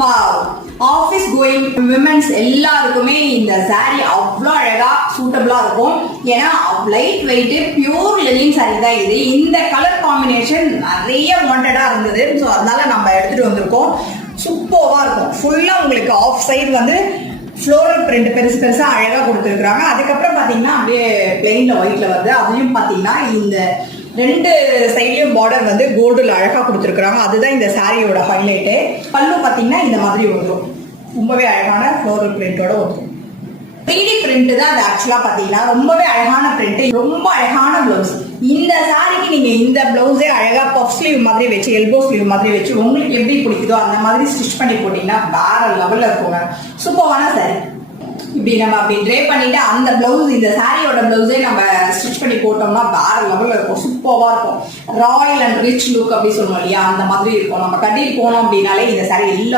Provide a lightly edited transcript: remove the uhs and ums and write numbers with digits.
Wow, office going women's எல்லாருக்குமே இந்த saree அவ்வளோ அழகா சூட்டபிளா இருக்கும். ஏன்னா light weight pure Lenin saree தான் இது. இந்த கலர் காம்பினேஷன் நிறைய வாண்டடா இருந்தது. ஸோ அதனால நம்ம எடுத்துட்டு வந்திருக்கோம். சூப்பர்வா இருக்கும். ஃபுல்லா உங்களுக்கு ஆஃப் சைடு வந்து ஃப்ளோரல் பிரிண்ட் பெருசு பெருசா அழகா கொடுத்துருக்காங்க. அதுக்கப்புறம் பாத்தீங்கன்னா அப்படியே பிளெயின்ல ஒயிட்ல வருது. அதுலயும் பாத்தீங்கன்னா இந்த ரெண்டு சைட்லயும் பார்டர் வந்து கோல்டுல அழகா கொடுத்துருக்காங்க. அதுதான் இந்த சாரியோட ஹைலைட்டு. பல்லு பாத்தீங்கன்னா இந்த மாதிரி வரும். ரொம்பவே அழகான ஃப்ளோரல் பிரிண்டோட வரும். 3D பிரிண்ட் தான் அது. ஆக்சுவலா பாத்தீங்கன்னா ரொம்பவே அழகான பிரிண்ட், ரொம்ப அழகான பிளவுஸ். இந்த சாரிக்கு நீங்க இந்த பிளவுஸே அழகா பஃப் ஸ்லீவ் மாதிரி வச்சு, எல்போ ஸ்லீவ் மாதிரி வச்சு உங்களுக்கு எப்படி பிடிக்குதோ அந்த மாதிரி ஸ்டிச் பண்ணி போட்டீங்கன்னா வேற லெவல்ல இருக்குங்க. சூப்பரான சாரி. இப்படி நம்ம அப்படி ட்ரே பண்ணிட்டு அந்த பிளவுஸ், இந்த சாரியோட பிளவுஸே நம்ம ஸ்டிச் பண்ணி போட்டோம்னா வேற லெவல்ல இருக்கும். சூப்பரா இருக்கும். ராயல் அண்ட் ரிச் லுக் அப்படி சொல்லுவோம் இல்லையா, அந்த மாதிரி இருக்கும். நம்ம கட்டிட்டு போனோம் அப்படின்னாலே இந்த சாரி எல்லா